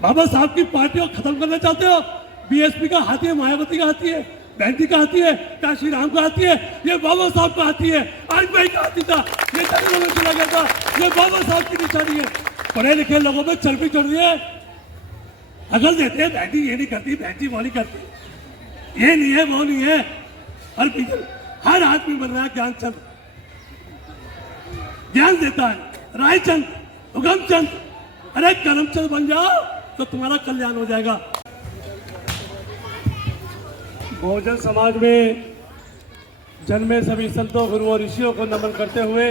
बाबा साहब की पार्टी को खत्म करना चाहते हो? बीएसपी का हाथी है, मायावती का हाथी है, बहन का हाथी है, काशी राम का हाथी है, ये बाबा साहब का हाथी है। आज भाई का हाथी था, ये जंगलों में चला गया था, ये बाबा साहब की निशानी है। पढ़े लिखे लोगों में चर्बी चढ़ रही है, अकल देते हैं, बहन ये नहीं करती, बहन वो नहीं करती, ये नहीं है, वो नहीं है। हर हर आदमी बन रहा है ज्ञानचंद, ज्ञान देता है, रायचंद, उगमचंद। अरे करमचंद बन जाओ तो तुम्हारा कल्याण हो जाएगा। बहुजन समाज में जन्मे सभी संतों, गुरुओं, ऋषियों को नमन करते हुए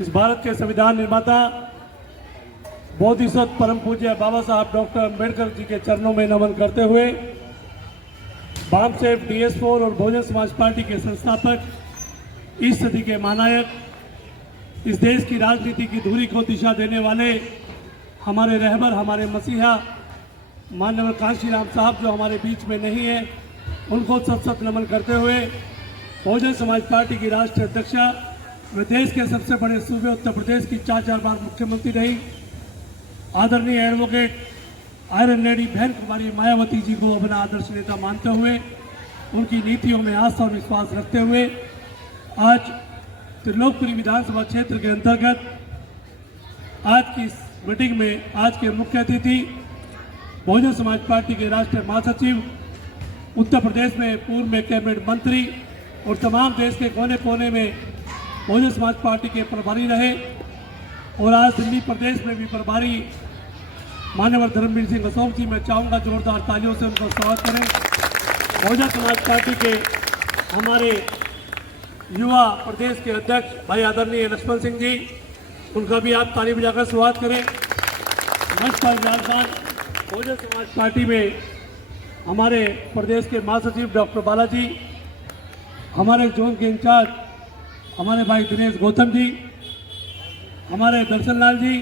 इस भारत के संविधान निर्माता बोधिसत्व परम पूज्य बाबा साहब डॉक्टर अंबेडकर जी के चरणों में नमन करते हुए बामसेफ, DS4 और बहुजन समाज पार्टी के संस्थापक, इस सदी के महानायक, इस देश की राजनीति की धुरी को दिशा देने वाले हमारे रहबर, हमारे मसीहा माननीय काशी राम साहब जो हमारे बीच में नहीं है, उनको सत नमन करते हुए बहुजन समाज पार्टी की राष्ट्रीय अध्यक्षा व देश के सबसे बड़े सूबे उत्तर प्रदेश की 4 बार मुख्यमंत्री रही आदरणीय एडवोकेट आयरन लेडी बहन कुमारी मायावती जी को अपना आदर्श नेता मानते हुए, उनकी नीतियों में आस्था और विश्वास रखते हुए आज त्रिलोकपुरी विधानसभा क्षेत्र के अंतर्गत आज की इस मीटिंग में आज के मुख्य अतिथि बहुजन समाज पार्टी के राष्ट्रीय महासचिव, उत्तर प्रदेश में पूर्व में कैबिनेट मंत्री और तमाम देश के कोने कोने में बहुजन समाज पार्टी के प्रभारी रहे और आज दिल्ली प्रदेश में भी प्रभारी मान्यवर धर्मवीर सिंह अशोक जी, मैं चाहूँगा जोरदार तालियों से उनको स्वागत करें। बहुजन समाज पार्टी के हमारे युवा प्रदेश के अध्यक्ष भाई आदरणीय लक्ष्मण सिंह जी, उनका भी आप ताली बजाकर स्वागत करें। मंच पर विराजमान बहुजन समाज पार्टी में हमारे प्रदेश के महासचिव डॉक्टर बालाजी, हमारे जोन के इंचार्ज हमारे भाई दिनेश गौतम जी, हमारे दर्शन लाल जी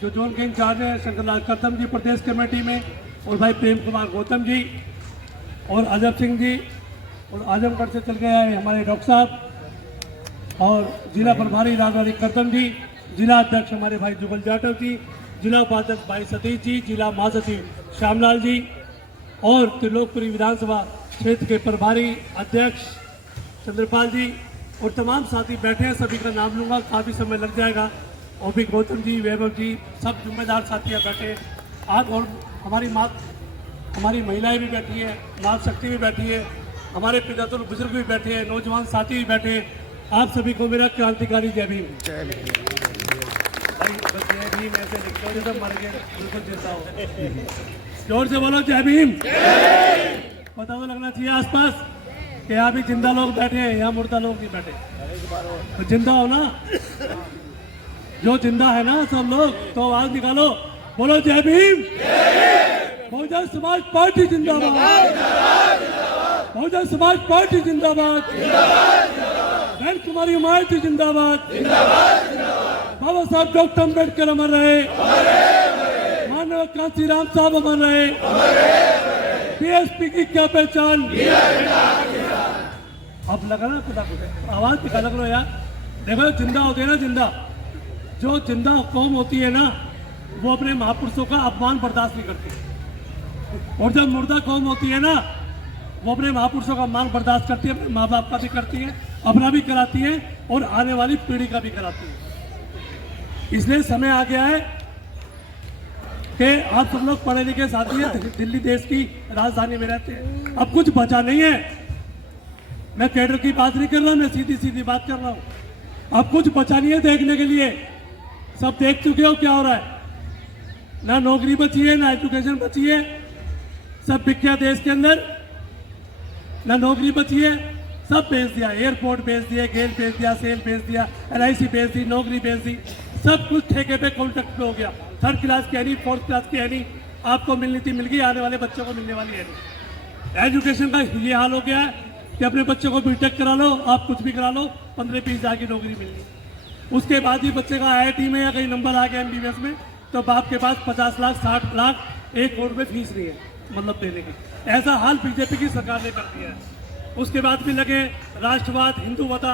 जो जोन के इंचार्ज हैं, शंकरलाल करतम जी प्रदेश कमेटी में, और भाई प्रेम कुमार गौतम जी और अजब सिंह जी, और आजमगढ़ से चल के आए हमारे डॉक्टर साहब और जिला प्रभारी राजवाड़ी करतम जी, जिला अध्यक्ष हमारे भाई जुगल जाटव जी, जिला उपाध्यक्ष भाई सतीश जी, जिला महासचिव श्यामलाल जी और त्रिलोकपुरी विधानसभा क्षेत्र के प्रभारी अध्यक्ष चंद्रपाल जी और तमाम साथी बैठे हैं। सभी का नाम लूँगा, काफ़ी समय लग जाएगा। और भी गौतम जी, वैभव जी, सब जिम्मेदार साथियाँ बैठे हैं आज, और हमारी महिलाएं भी बैठी हैं, माँ शक्ति भी बैठी है, हमारे पितातुल बुजुर्ग भी बैठे हैं, नौजवान साथी भी बैठे हैं। आप सभी को मेरा क्रांतिकारी जय भीम। जय भीम ऐसे लिखते हो जैसे मर गए, बिल्कुल जैसा हो। जोर से बोलो जय भीम। पता तो लगना चाहिए आसपास कि यहाँ भी जिंदा लोग बैठे हैं, यहाँ मुर्दा लोग नहीं बैठे, तो जिंदा हो ना, जो जिंदा है ना सब लोग, तो आवाज निकालो, बोलो जय भीम। बहुजन समाज पार्टी जिंदाबाद, बहुजन समाज पार्टी जिंदाबाद, बहन कुमारी मायावती जिंदाबाद, बाबा साहब डॉक्टर अम्बेडकर अमर रहे, माननीय काशी राम साहब अमर रहे, बीएसपी की क्या पहचान। अब लगा ना खुदा खुदा आवाज निकाला करो यार, देखो जिंदा होते हैं ना, जिंदा जो जिंदा कौम होती है ना, वो अपने महापुरुषों का अपमान बर्दाश्त नहीं करती, और जब मुर्दा कौम होती है ना, वो अपने महापुरुषों का अपमान बर्दाश्त करती है, अपने माँ बाप का भी करती है, अपना भी कराती है और आने वाली पीढ़ी का भी कराती है। इसलिए समय आ गया है कि आप सब लोग पढ़े लिखे साथी हैं, दिल्ली देश की राजधानी में रहते हैं, अब कुछ बचा नहीं है। मैं कैडर की बात नहीं कर रहा, मैं सीधी सीधी बात कर रहा हूँ। अब कुछ बचा नहीं है देखने के लिए, सब देख चुके हो क्या हो रहा है। ना नौकरी बची है, ना एजुकेशन बची है, सब बिक गया देश के अंदर, ना नौकरी बची है, सब बेच दिया, एयरपोर्ट बेच दिया, गेल बेच दिया, सेल बेच दिया, LIC बेच दी, नौकरी बेच दी, सब कुछ ठेके पे कॉन्ट्रैक्ट पे हो गया। 3rd क्लास की है नहीं, 4th क्लास की है नहीं, आपको मिलनी थी मिल गई, आने वाले बच्चों को मिलने वाली है नहीं। एजुकेशन का ये हाल हो गया है कि अपने बच्चों को बीटेक करा लो, आप कुछ भी करा लो, 15-20 हज़ार की नौकरी मिलनी। उसके बाद ही बच्चे का IIT में या कहीं नंबर आ गया MBBS में, तो बाप के पास 50 लाख 60 लाख 1 करोड़ रुपये फीस नहीं है, मतलब देने की। ऐसा हाल बीजेपी की सरकार ने कर दिया है। उसके बाद भी लगे राष्ट्रवाद, हिंदूवता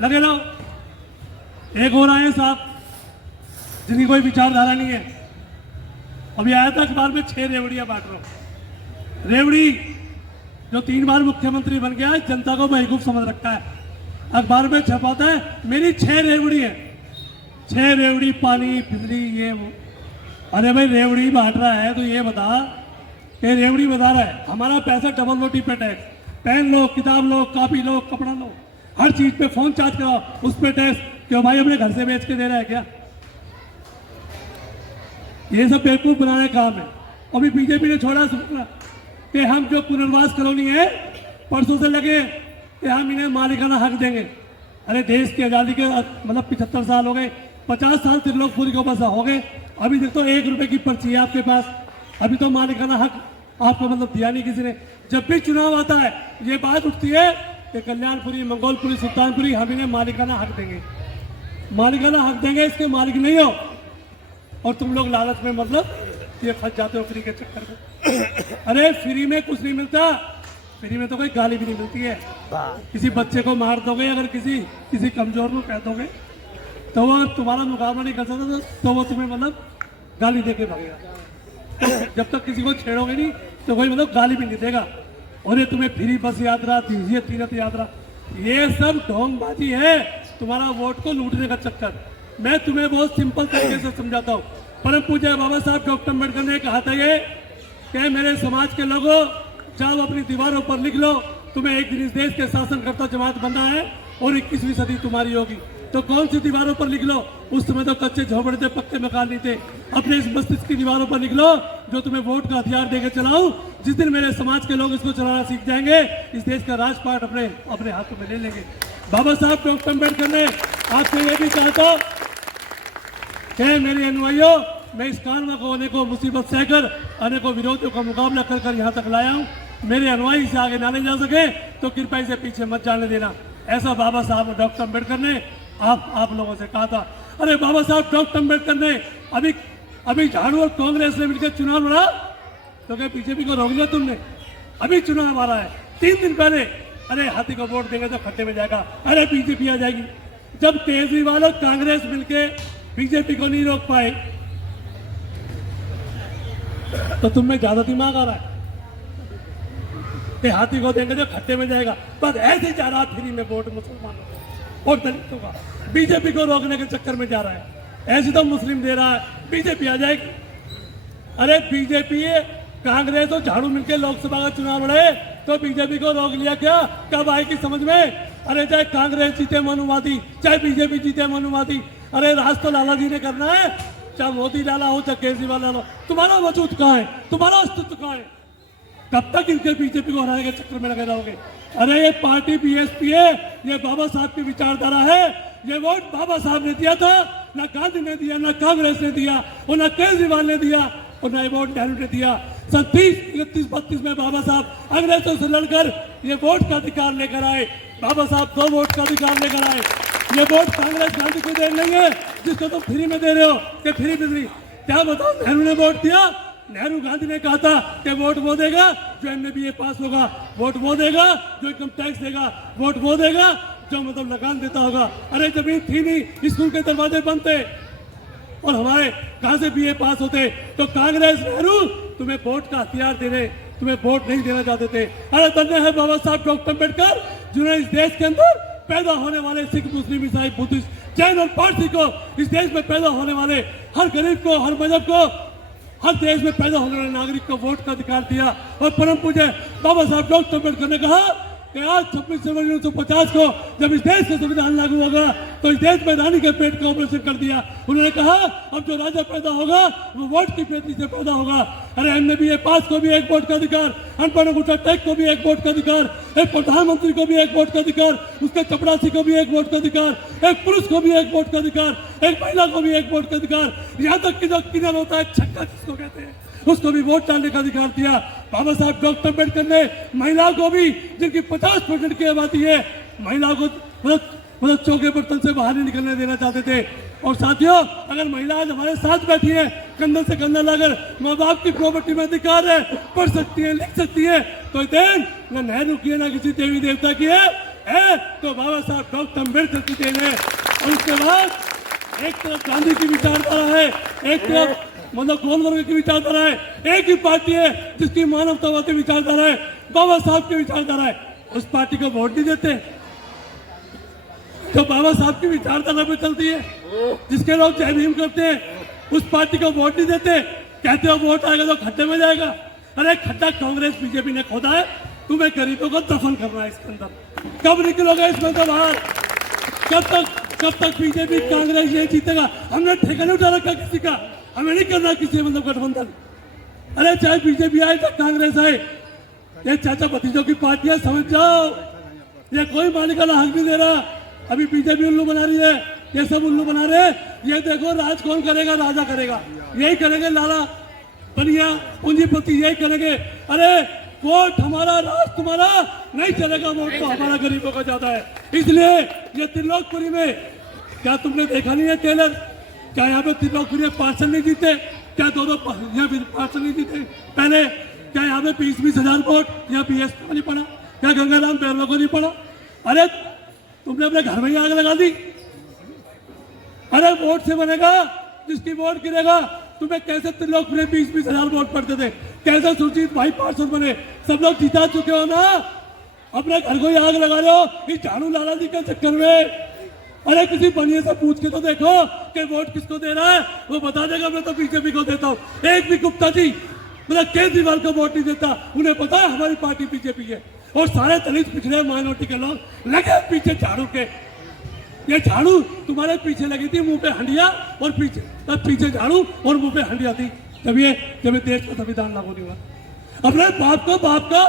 लगे रहो। एक और आए साहब जिनकी कोई विचारधारा नहीं है, अभी आया था अखबार में 6 रेवड़ियां बांट रहा हूं। रेवड़ी जो 3 बार मुख्यमंत्री बन गया है, जनता को बेवकूफ समझ रखा है, अखबार में छपाता है मेरी 6 रेवड़ी है, 6 रेवड़ी पानी बिजली ये वो। अरे भाई रेवड़ी बांट रहा है तो ये बता, ये रेवड़ी बता रहा है हमारा पैसा डबल रोटी पे टैक्स, पेन लो, किताब लो, कॉपी लो, कपड़ा लो, हर चीज पे फोन चार्ज कराओ उस पे टैक्स। क्यों भाई अपने घर से बेच के दे रहा है क्या? ये सब बेवकूफ बनाने का काम है। अभी बीजेपी ने छोड़ा सुना कि हम जो पुनर्वास कॉलोनी है परसों से लगे कि हम इन्हें मालिकाना हक देंगे। अरे देश की आज़ादी के मतलब 75 साल हो गए, 50 साल त्रिलोकपुरी को बसा हो गए, अभी तक तो 1 रुपए की पर्ची है आपके पास, अभी तो मालिकाना हक आपको मतलब दिया नहीं किसी ने। जब भी चुनाव आता है ये बात उठती है कि कल्याणपुरी, मंगोलपुरी, सुल्तानपुरी हम इन्हें मालिकाना हक देंगे, मालिकाना हक देंगे, इसके मालिक नहीं हो। और तुम लोग लालच में मतलब ये फंस जाते हो फ्री के चक्कर में। अरे फ्री में कुछ नहीं मिलता, फ्री में तो कोई गाली भी नहीं मिलती है। किसी बच्चे को मार दोगे, अगर किसी कमजोर को कह दोगे तो वो तुम्हारा मुकाबला नहीं कर सकता, तो वो तुम्हें मतलब गाली दे के भागेगा। तो जब तक किसी को छेड़ोगे नहीं तो कोई मतलब गाली भी नहीं देगा। और ये तुम्हें फ्री बस यात्रा दीजिए, तीर्थ यात्रा, ये सब ढोंगबाजी है, तुम्हारा वोट को लूटने का चक्कर। मैं तुम्हें बहुत सिंपल तरीके से समझाता हूँ। परम पूज्य बाबा साहब डॉक्टर अम्बेडकर ने कहा था ये कि मेरे समाज के लोगों जाओ अपनी दीवारों पर लिख लो, तुम्हें एक दिन इस देश के शासनकर्ता जमात बनना है और 21वीं सदी तुम्हारी होगी। तो कौन सी दीवारों पर लिख लो? उस समय तो कच्चे झोपड़े थे, पक्के मकान नहीं थे। अपने इस मस्तिष्क की दीवारों पर लिख लो जो तुम्हें वोट का हथियार देकर चलाऊं। जिस दिन मेरे समाज के लोग इसको चलाना सीख जाएंगे, इस देश का राजपाट अपने हाथों में ले लेंगे। बाबा साहब डॉक्टर अम्बेडकर ने आपसे ये भी कहा था कि मेरे अनुयायियों, मैं इस कानून को अनेकों मुसीबत सहकर, अनेकों विरोधियों का मुकाबला कर कर यहाँ तक लाया हूँ। मेरे अनुयायी से आगे ना ले जा सके तो कृपया इसे पीछे मत जाने देना। ऐसा बाबा साहब डॉक्टर अम्बेडकर ने आप लोगों से कहा था। अरे बाबा साहब डॉक्टर अम्बेडकर ने अभी झाड़ू और कांग्रेस ने मिलकर चुनाव लड़ा तो क्या बीजेपी को रोक लिया तुमने? अभी चुनाव आ रहा है 3 दिन पहले, अरे हाथी को वोट देंगे तो खड्डे में जाएगा, अरे बीजेपी आ जाएगी। जब केजरीवाल और कांग्रेस मिलके बीजेपी को नहीं रोक पाए तो तुम्हें ज्यादा दिमाग आ रहा है कि हाथी को देंगे तो खड्डे में जाएगा। बस ऐसे ही जा रहा फ्री में वोट मुसलमानों और दलितों का, बीजेपी को रोकने के चक्कर में जा रहा है। ऐसे तो मुस्लिम दे रहा है, बीजेपी आ जाएगी। अरे बीजेपी कांग्रेस और झाड़ू मिलकर लोकसभा का चुनाव लड़े तो बीजेपी को रोक लिया क्या? कब आएगी समझ में? अरे चाहे कांग्रेस जीते मनुवादी, चाहे बीजेपी जीते मनुवादी, अरे राज तो लाला जी ने करना है, चाहे मोदी लाला हो चाहे केजरीवाल लाला हो। तुम्हारा वजूद कहाँ है? तुम्हारा अस्तित्व कहाँ है? कब तक इनके बीजेपी को हराने के चक्कर में लगे रहोगे? अरे ये पार्टी बीएसपी है, ये बाबा साहब की विचारधारा है। ये वोट बाबा साहब ने दिया था, ना गांधी ने दिया, ना कांग्रेस ने दिया और ना केजरीवाल ने दिया और ना ये वोट नेहरू ने दिया। 31-32 में बाबा साहब अंग्रेजों से लड़कर ये वोट का अधिकार लेकर आए। बाबा साहब 2 वोट का अधिकार लेकर आए। ये वोट कांग्रेस गांधी को दे लेंगे जिसको तुम फ्री में दे रहे हो कि फ्री बिजली। क्या बताओ, नेहरू ने वोट दिया? नेहरू गांधी ने कहा था कि वोट वो देगा जो MBA पास होगा, वोट वो देगा जो इनकम टैक्स देगा, वोट वो देगा जो मतलब लगान देता होगा। अरे जमीन थी नहीं, स्कूल के दरवाजे बंद थे और हमारे कहां से BA पास होते? तो कांग्रेस नेहरू तुम्हें वोट का हथियार दे रहे, तुम्हें वोट नहीं देना चाहते थे। अरे धन्य है बाबा साहब डॉक्टर अम्बेडकर जिन्होंने इस देश के अंदर पैदा होने वाले सिख, मुस्लिम, ईसाई, बुद्धिस्ट, जैन और पारसी को, इस देश में पैदा होने वाले हर गरीब को, हर मजहब को, हर देश में पैदा होने वाले नागरिक को वोट का अधिकार दिया। और परम पूज्य बाबा साहब डॉक्टर अम्बेडकर ने कहा कि आज 26 जनवरी 1950 को जब इस देश का संविधान लागू होगा तो इस देश में रानी के पेट का ऑपरेशन कर दिया। उन्होंने कहा अब जो राजा पैदा होगा वो वोट की पेटी से पैदा होगा। अरे MBA पास को भी 1 वोट का अधिकार, अनपढ़ अंगूठा टेक को भी 1 वोट का अधिकार, एक प्रधानमंत्री को भी 1 वोट का अधिकार, उसके चपरासी को भी 1 वोट का अधिकार, एक पुरुष को भी 1 वोट का अधिकार, एक महिला को भी 1 वोट का अधिकार, यहाँ तक कि जो किन्नर होता है, छक्का जिसको कहते हैं, उसको भी वोट डालने का अधिकार दिया। बाबा साहब डॉक्टर अम्बेडकर ने महिलाओं को भी, जिनकी 50% की आबादी है, महिलाओं को मतलब चौके बर्तन से बाहर नहीं निकलने देना चाहते थे। और साथियों, अगर महिला आज हमारे साथ बैठी है, कंधे से कंधा लाकर, माँ बाप की प्रॉपर्टी में अधिकार है, पढ़ सकती है, लिख सकती है, तो देन न नेहरू की है ना किसी देवी देवता की है तो बाबा साहब डॉक्टर अम्बेडकर की देन है। और उसके बाद एक तरफ गांधी की विचारधारा है, एक तरफ मतलब गोलवर्ग की विचारधारा है, एक ही पार्टी है जिसकी मानवतावादी विचारधारा है, बाबा साहब की विचारधारा है। उस पार्टी को वोट नहीं देते जो बाबा साहब की विचारधारा पे चलती है, जिसके लोग जय भीम करते हैं, उस पार्टी को वोट नहीं देते। कहते हो वोट आएगा तो खड्डे में जाएगा। अरे खड्डा कांग्रेस बीजेपी ने खोदा है, तुम्हें गरीबों को दफन करना है इसके अंदर। कब निकलोगे इसमें तो बाहर? कब तक बीजेपी कांग्रेस ये जीतेगा? हमने ठेका नहीं उठा रखा किसी का, हमें नहीं करना किसी मतलब गठबंधन। अरे चाहे बीजेपी आए चाहे कांग्रेस आए, ये चाचा भतीजों की पार्टी है, समझ जाओ। ये कोई मालिकाना हक नहीं दे रहा। अभी बीजेपी उल्लू बना रही है, ये सब उल्लू बना रहे। ये देखो राज कौन करेगा? राजा करेगा, यही करेंगे लाला बनिया पूंजीपति, यही करेंगे। अरे वोट हमारा, राज तुम्हारा नहीं चलेगा, वोट तो हमारा गरीबों का ज्यादा है। इसलिए ये त्रिलोकपुरी में क्या तुमने देखा नहीं है टेलर? क्या यहाँ पे त्रिलोकपुरी में पार्षद नहीं जीते? क्या दो यहाँ पे पार्षद नहीं जीते पहले? क्या यहाँ पे 20-20 हजार वोट यहाँ PS को नहीं पड़ा? क्या गंगाराम बैरवा को नहीं पड़ा? अरे तुमने अपने घर में ही आग लगा दी। अरे वोट से बनेगा, जिसकी वोट गिरेगा। तुम्हें कैसे त्रिलोकपुरी 20-20 हजार वोट पड़ते थे? कैसे सुरजीत भाई पार्षद बने? सब लोग जिता चुके हो ना, अपने घर को ही आग लगा रहे हो इस झाड़ू लाला जी के चक्कर में। अरे किसी बनिए से पूछ के तो देखो कि वोट किसको दे रहा है, वो बता देगा मैं तो बीजेपी को देता हूँ। एक भी गुप्ता जी मतलब केजरीवाल को वोट नहीं देता, उन्हें पता है हमारी पार्टी बीजेपी है। और सारे दलित पिछड़े माइनॉरिटी के लोग लगे पीछे झाड़ू के। ये झाड़ू तुम्हारे पीछे लगी थी, मुंह पे हंडिया और पीछे झाड़ू और मुंह पे हंडिया थी जब ये देश का संविधान लागू नहीं हुआ। अपने बाप को बाप का,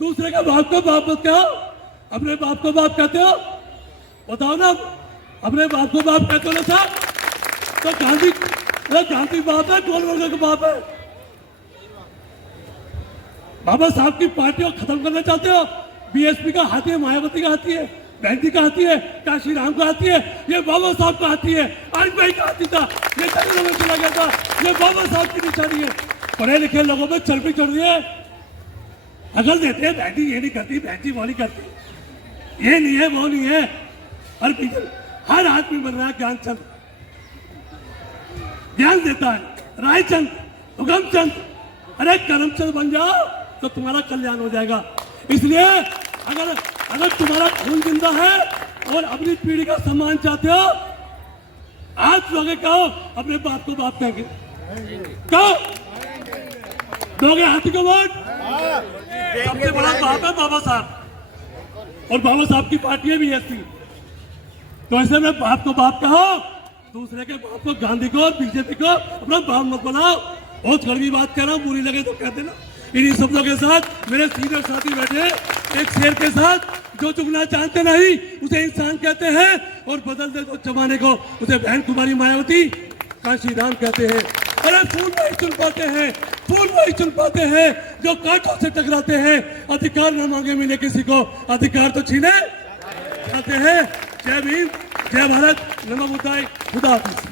दूसरे के बाप को बाप मत कहो। अपने बाप को बाप कहते हो? बताओ ना, अपने बाप को बाप कहते हो ना साहब? तो गांधी बाप है, गोलवर्ग का बाप है। बाबा साहब की पार्टी को खत्म करना चाहते हो? BSP का हाथी है, मायावती का हाथी है, बहनती का हाथी है, काशी राम का हाथी है, ये बाबा साहब का हाथी है। आज भाई का हाथी था, ये चंद्रों में चला गया था, ये बाबा साहब की निशानी है। पढ़े लिखे लोगों में चर्बी चढ़ रही है, अकल देते हैं। बहनती ये नहीं करती, बहनती वो नहीं करती, ये नहीं है वो नहीं है। हर आदमी बन रहा है ज्ञानचंद, ज्ञान देता है रायचंद, उगमचंद। अरे करमचंद बन जाओ तो तुम्हारा कल्याण हो जाएगा। इसलिए अगर तुम्हारा खून जिंदा है और अपनी पीढ़ी का सम्मान चाहते हो, आज लोगे कहो अपने बाप को बाप कहेंगे, कहो दोगे हाथी को वोट? सबसे बड़ा बाप है बाबा साहब, और बाबा साहब की पार्टी है BSP। तो ऐसे में बाप को बाप कहो, दूसरे के बाप को, गांधी को, बीजेपी को अपना बाप मत बनाओ। बहुत कड़वी बात कह रहा हूँ, बुरी लगे तो कह देना। इन्हीं शब्दों के साथ मेरे सीनियर साथी बैठे एक शेर के साथ, जो चुगना जानते नहीं उसे इंसान कहते हैं, और बदल दे तो जमाने को उसे बहन कुमारी मायावती काशी राम कहते हैं। अरे फूल नहीं चुन पाते हैं, फूल नहीं चुन पाते हैं जो कांटों से टकराते हैं। अधिकार न मांगे मिले किसी को, अधिकार तो छीने आते हैं। जय भीम, जय भारत, नमो बुद्धाय, खुदा हाफिज।